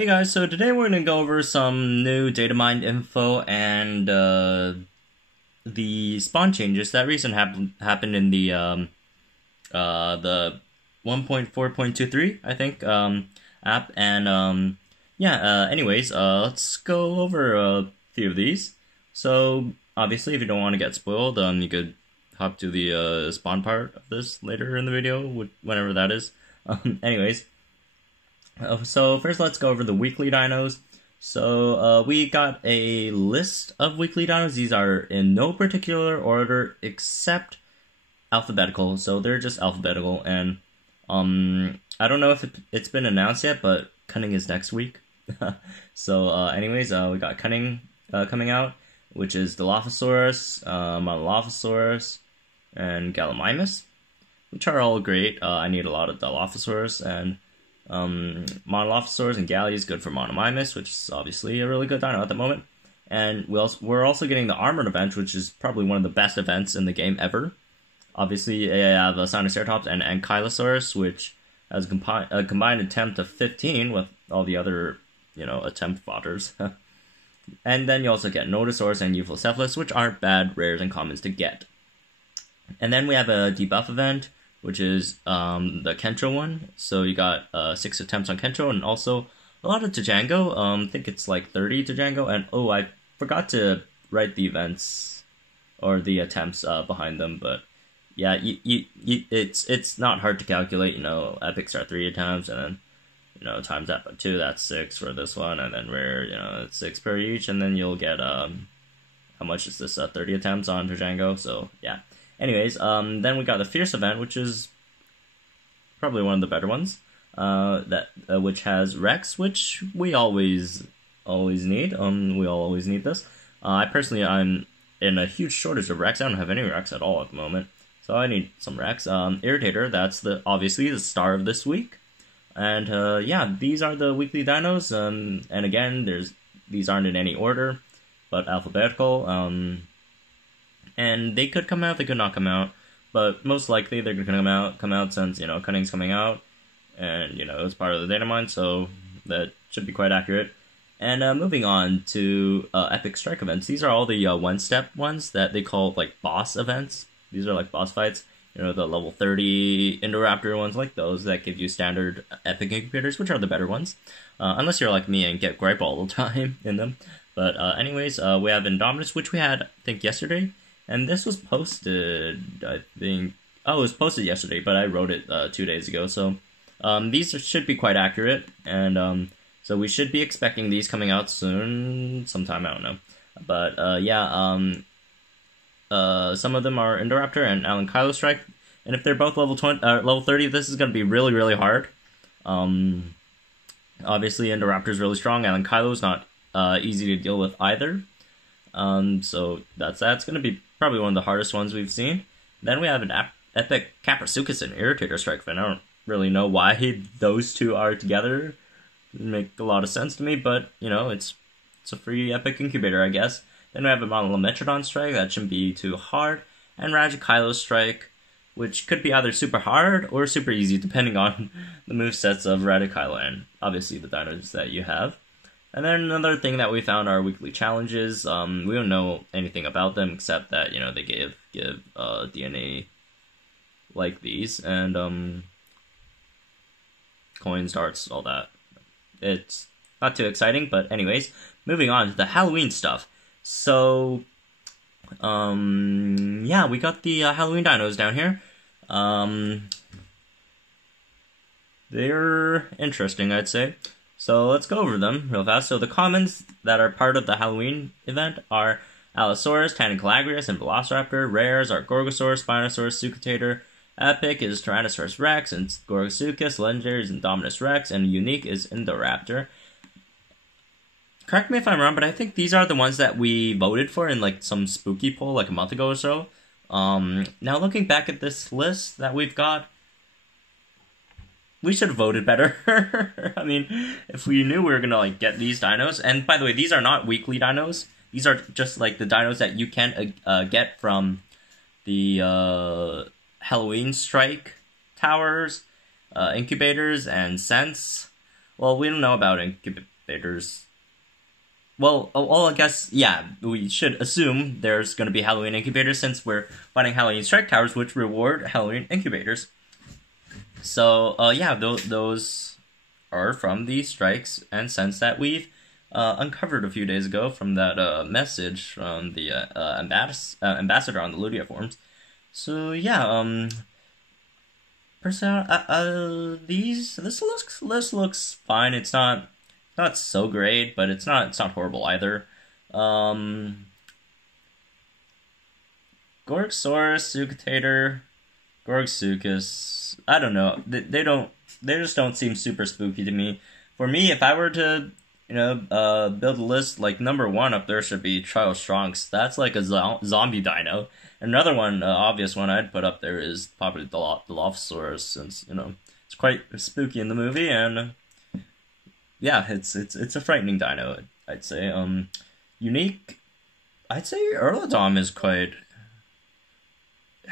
Hey guys, so today we're going to go over some new data mine info and the spawn changes that recently happened in the 1.4.23, I think, app. And anyways, let's go over a few of these. So obviously, if you don't want to get spoiled, you could hop to the spawn part of this later in the video, whenever that is. Anyways. So first let's go over the weekly dinos. So we got a list of weekly dinos. These are in no particular order except alphabetical. So they're just alphabetical, and I don't know if it's been announced yet, but Cunning is next week. So anyways, we got Cunning coming out, which is Dilophosaurus, Monolophosaurus, and Gallimimus, which are all great. I need a lot of Dilophosaurus, and Monolophosaurus and Galley is good for Monomimus, which is obviously a really good dino at the moment. And we're also getting the Armored event, which is probably one of the best events in the game ever. Obviously, I have the Sinoceratops and Ankylosaurus, which has a combined attempt of 15 with all the other, attempt fodders. And then you also get Nodosaurus and Euoplocephalus, which aren't bad rares and commons to get. And then we have a debuff event, which is the Kentro one. So you got 6 attempts on Kentro, and also a lot of Django. I think it's like 30 Django, and I forgot to write the events or the attempts behind them, but yeah, it's not hard to calculate. Epics are 3 attempts, and then times that by 2, that's 6 for this one, and then rare, it's 6 per each, and then you'll get how much is this? 30 attempts on Django. So yeah. Anyways, then we got the Fierce event, which is probably one of the better ones. Which has Rex, which we always need. We all always need this. I personally, I'm in a huge shortage of Rex. I don't have any Rex at all at the moment, so I need some Rex. Irritator, that's obviously the star of this week. And yeah, these are the weekly dinos. And again, these aren't in any order, but alphabetical. And they could come out, they could not come out, but most likely they're gonna come out since, Cunning's coming out, and, it's part of the data mine, so that should be quite accurate. And moving on to Epic Strike events. These are all the one-step ones that they call, boss events. These are, boss fights. The level 30 Indoraptor ones, like those, that give you standard Epic incubators, which are the better ones. Unless you're like me and get gripe all the time in them. But anyways, we have Indominus, which we had, I think, yesterday. And this was posted, I think... Oh, it was posted yesterday, but I wrote it 2 days ago. So these should be quite accurate. And so we should be expecting these coming out soon. Sometime, I don't know. But yeah, some of them are Indoraptor and Ankylostrike. And if they're both level 30, this is going to be really, really hard. Obviously, Indoraptor is really strong. Ankylo is not easy to deal with either. So that's going to be probably one of the hardest ones we've seen. Then we have an Epic Caprasuchus and Irritator Strike Fin. I don't really know why those two are together. Doesn't make a lot of sense to me, but, it's a free Epic Incubator, I guess. Then we have a Monolometrodon Strike. That shouldn't be too hard. And Rajakylo Strike, which could be either super hard or super easy, depending on the movesets of Rajakylo and obviously the dinos that you have. And then another thing that we found are weekly challenges. We don't know anything about them except that, they give DNA like these, and coins, darts, all that. It's not too exciting, but anyways, moving on to the Halloween stuff. So, yeah, we got the Halloween dinos down here. They're interesting, I'd say. So let's go over them real fast. So the commons that are part of the Halloween event are Allosaurus, Tanagalagrius, and Velociraptor. Rares are Gorgosaurus, Spinosaurus, Sucutator. Epic is Tyrannosaurus Rex and Gorgosuchus. Legendary is Indominus Rex, and unique is Indoraptor. Correct me if I'm wrong, but I think these are the ones that we voted for in some spooky poll a month ago or so. Now looking back at this list that we've got, we should have voted better. I mean, if we knew we were gonna get these dinos, and by the way, these are not weekly dinos. These are just the dinos that you can get from the Halloween Strike towers, incubators, and scents. Well, we don't know about incubators. Well, I guess, yeah, we should assume there's going to be Halloween incubators since we're fighting Halloween strike towers, which reward Halloween incubators. So, yeah, those are from the strikes and scents that we've uncovered a few days ago from that message from the ambassador on the Ludia forums. So, yeah, personally, this looks fine. It's not so great, but it's not horrible either. Gorgsaurus, Sucatator, Gorgsuchus. I don't know. They just don't seem super spooky to me. For me, if I were to, build a list, like number 1 up there should be Triostrunks. That's like a zombie dino. Another one, obvious one I'd put up there is probably the Dilophosaurus, since it's quite spooky in the movie, and yeah, it's a frightening dino, I'd say. Unique, I'd say Erlodom is quite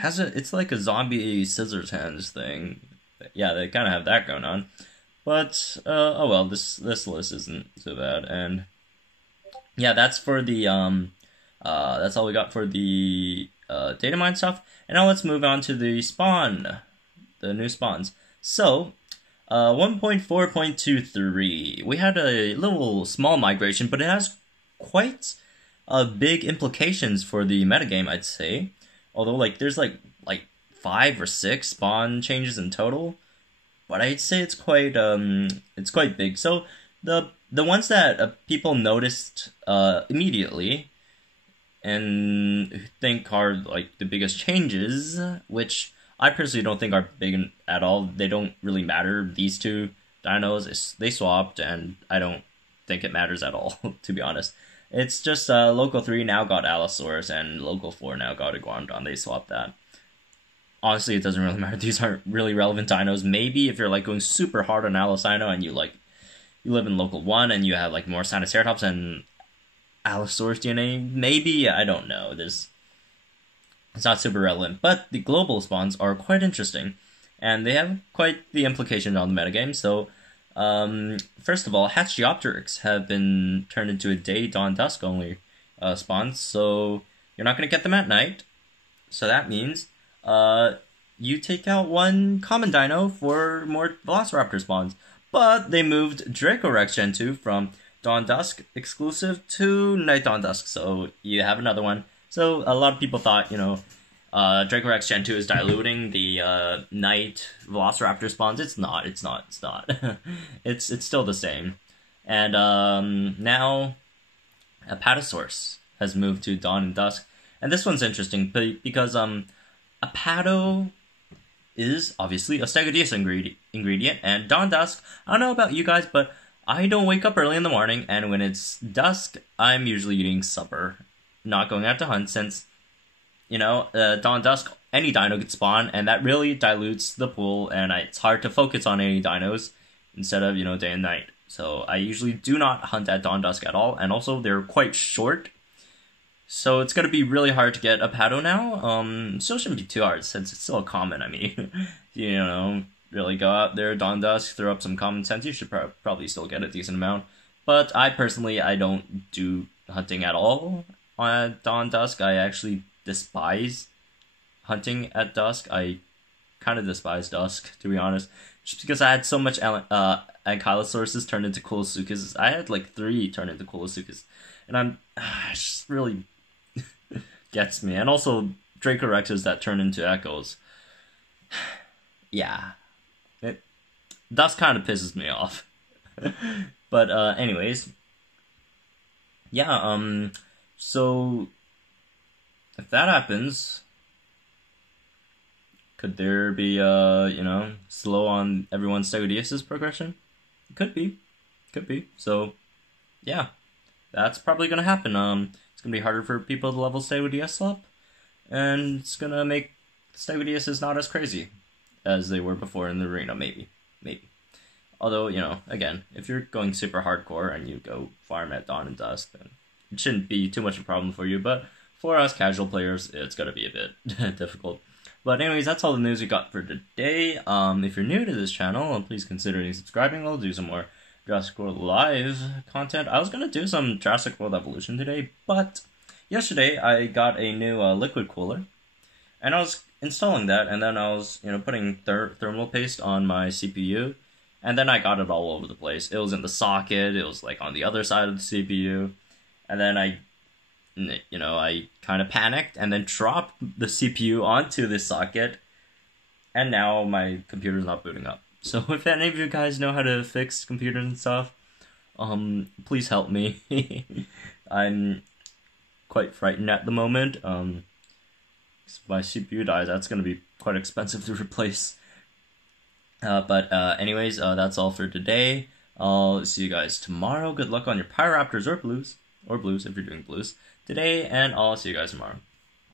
it's like a zombie scissors hands thing. Yeah, they kind of have that going on, but oh well, this list isn't so bad, and yeah, that's for the that's all we got for the data mine stuff. And now let's move on to the the new spawns. So 1.4.23, we had a little small migration, but it has quite big implications for the metagame, I'd say. Although, like, there's like 5 or 6 spawn changes in total, but I'd say it's quite big. So the ones that people noticed immediately and think are like the biggest changes, which I personally don't think are big at all. They don't really matter. These 2 dinos, they swapped, and I don't think it matters at all, to be honest. It's just Local 3 now got Allosaurus, and Local 4 now got Iguanodon. They swapped that. Honestly, it doesn't really matter. These aren't really relevant dinos. Maybe if you're like going super hard on Allosino and you live in Local 1 and you have like more Sinoceratops and Allosaurus DNA, maybe, I don't know. It's not super relevant, but the global spawns are quite interesting, and they have quite the implication on the metagame. So, first of all, Hatchiopteryx have been turned into a day, dawn, dusk only spawns, so you're not going to get them at night. So that means you take out 1 common dino for more Velociraptor spawns. But they moved Dracorex Gen 2 from dawn, dusk exclusive to night, dawn, dusk, so you have another one. So a lot of people thought, Dracorex Gen 2 is diluting the night Velociraptor spawns. It's not. It's it's still the same. And now Apatosaurus has moved to dawn and dusk. And this one's interesting because Apato is obviously a Stegodeus ingredient, and dawn dusk, I don't know about you guys, but I don't wake up early in the morning, and when it's dusk, I'm usually eating supper, not going out to hunt, since, dawn dusk, any dino could spawn, and that really dilutes the pool, and it's hard to focus on any dinos instead of, day and night. So I usually do not hunt at dawn dusk at all, and also they're quite short, so it's going to be really hard to get a Pato now. Still shouldn't be too hard, since it's still a common. I mean, really go out there, dawn dusk, throw up some common sense, you should probably still get a decent amount. But I personally, I don't do hunting at all on dawn dusk. I actually despise hunting at dusk. I kind of despise dusk, to be honest, just because I had so much Ankylosaurus turned into Coolosuchus. I had like 3 turn into Coolosuchus, and it just really gets me. And also Dracorexes that turn into Echoes. Yeah. Dusk kind of pisses me off. But anyways, yeah, so if that happens, could there be slow on everyone's Stegodeus' progression? It could be. So yeah, that's probably gonna happen. It's gonna be harder for people to level Stegodeus up, and it's gonna make Stegodeus not as crazy as they were before in the arena, maybe. Although, again, if you're going super hardcore and you go farm at dawn and dusk, then it shouldn't be too much of a problem for you, but for us casual players, it's gonna be a bit difficult. But anyways, that's all the news we got for today. If you're new to this channel, please consider subscribing. I'll do some more Jurassic World Live content. I was gonna do some Jurassic World Evolution today, but yesterday I got a new liquid cooler, and I was installing that, and then I was putting thermal paste on my CPU, and then I got it all over the place. It was in the socket. It was like on the other side of the CPU, and then I kind of panicked and then dropped the CPU onto the socket, and now my computer's not booting up. So if any of you guys know how to fix computers and stuff, please help me. I'm quite frightened at the moment. If my CPU dies, that's going to be quite expensive to replace. But anyways, that's all for today. I'll see you guys tomorrow. Good luck on your Pyroraptors or blues if you're doing blues today, and I'll see you guys tomorrow.